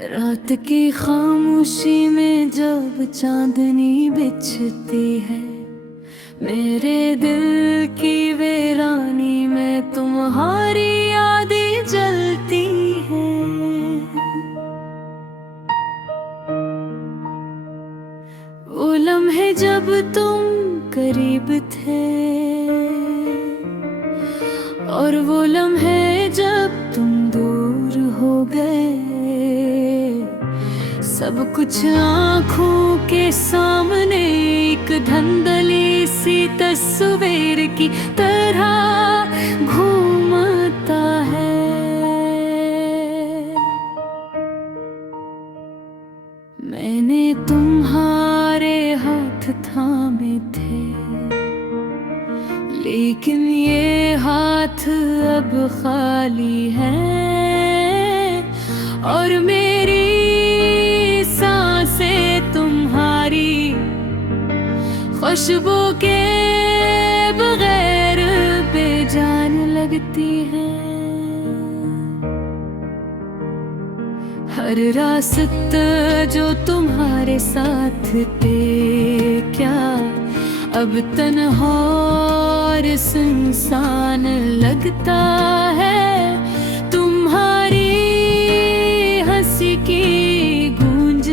रात की खामोशी में जब चांदनी बिछती है, मेरे दिल की वीरानी में तुम्हारी यादें जलती हैं। वो लम्हे जब तुम करीब थे और वो लम्हे जब तुम दूर हो गए, सब कुछ आँखों के सामने एक धंधली सी तस्वीर की तरह घूमता है। मैंने तुम्हारे हाथ थामे थे, लेकिन ये हाथ अब खाली है और मेरी सांसें तुम्हारी खुशबू के बगैर बेजान लगती हैं। हर रास्ता जो तुम्हारे साथ थे, क्या अब तन्हा और सुनसान लगता है? तुम्हारी हंसी की गूंज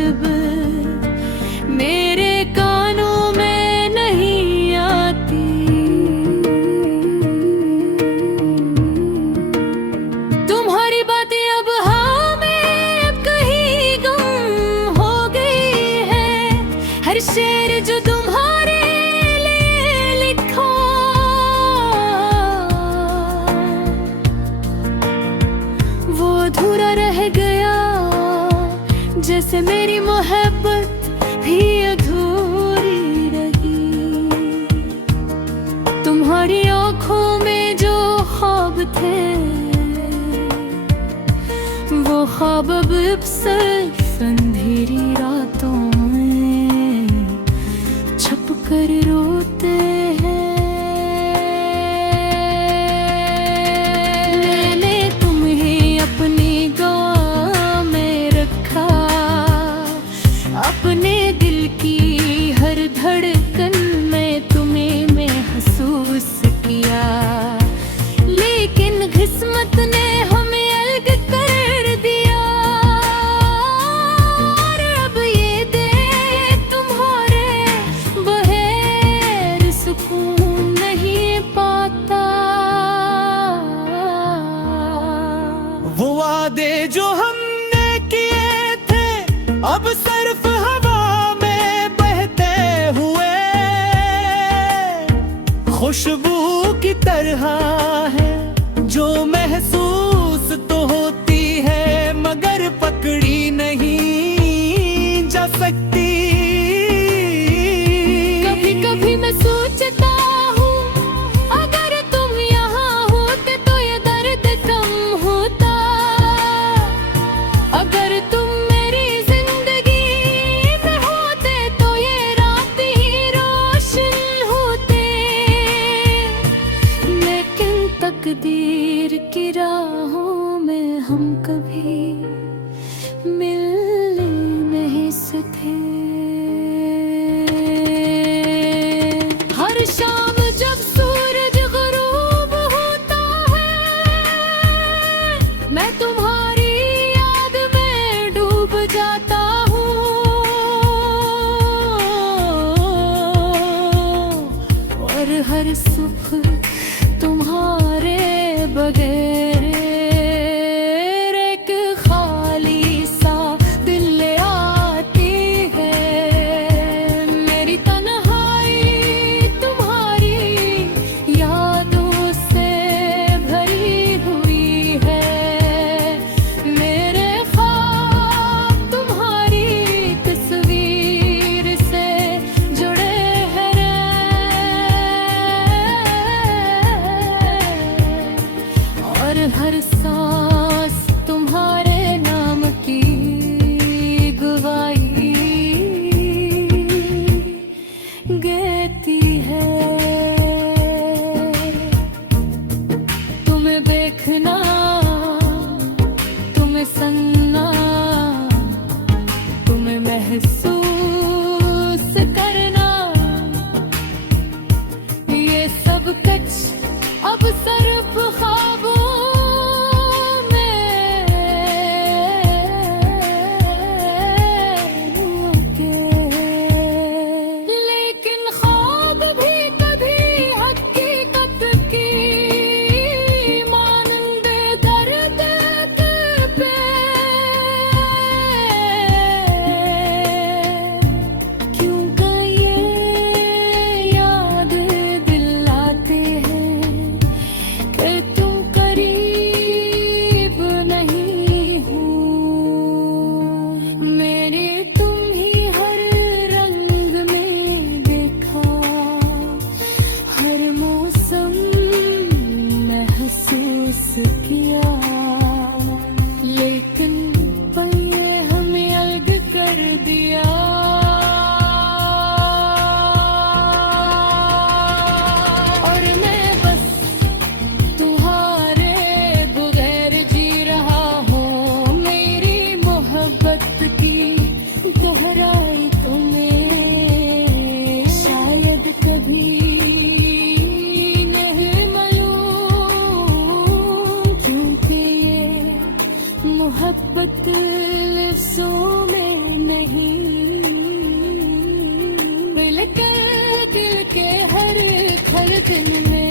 मेरे कानों में नहीं आती। तुम्हारी बातें अब हमें कहीं गुम हो गई है। हर शेर जो तुम्हारे अधूरा रह गया, जैसे मेरी मोहब्बत भी अधूरी रही। तुम्हारी आँखों में जो ख्वाब थे, वो ख्वाब अब सिर्फ अंधेरी रातों में छुप कर रोते हैं। अपने दिल की हर धड़कन में तुम्हें महसूस किया, लेकिन किस्मत ने हमें अलग कर दिया। और अब ये देख तुम्हारे बगैर सुकून नहीं पाता। वो वादे जो हमने किए थे अब सिर्फ हवा में बहते हुए खुशबू की तरह है, जो महसूस तो होती है मगर पकड़ी नहीं जा सकती। कभी कभी मैं सोचता हूँ, अगर तुम यहाँ होते तो ये दर्द कम होता। अगर तुम तकदीर की राहों में हम कभी मिल नहीं सके। हर शाम जब सूरज ग़ुरूब होता है, मैं तुम्हारी याद में डूब जाता हूँ। और हर सुख तुम्हारे बगैर एक खाली सा दिल ले आती है। मेरी तन्हाई तुम्हारी मिलकर दिल के हर दिन में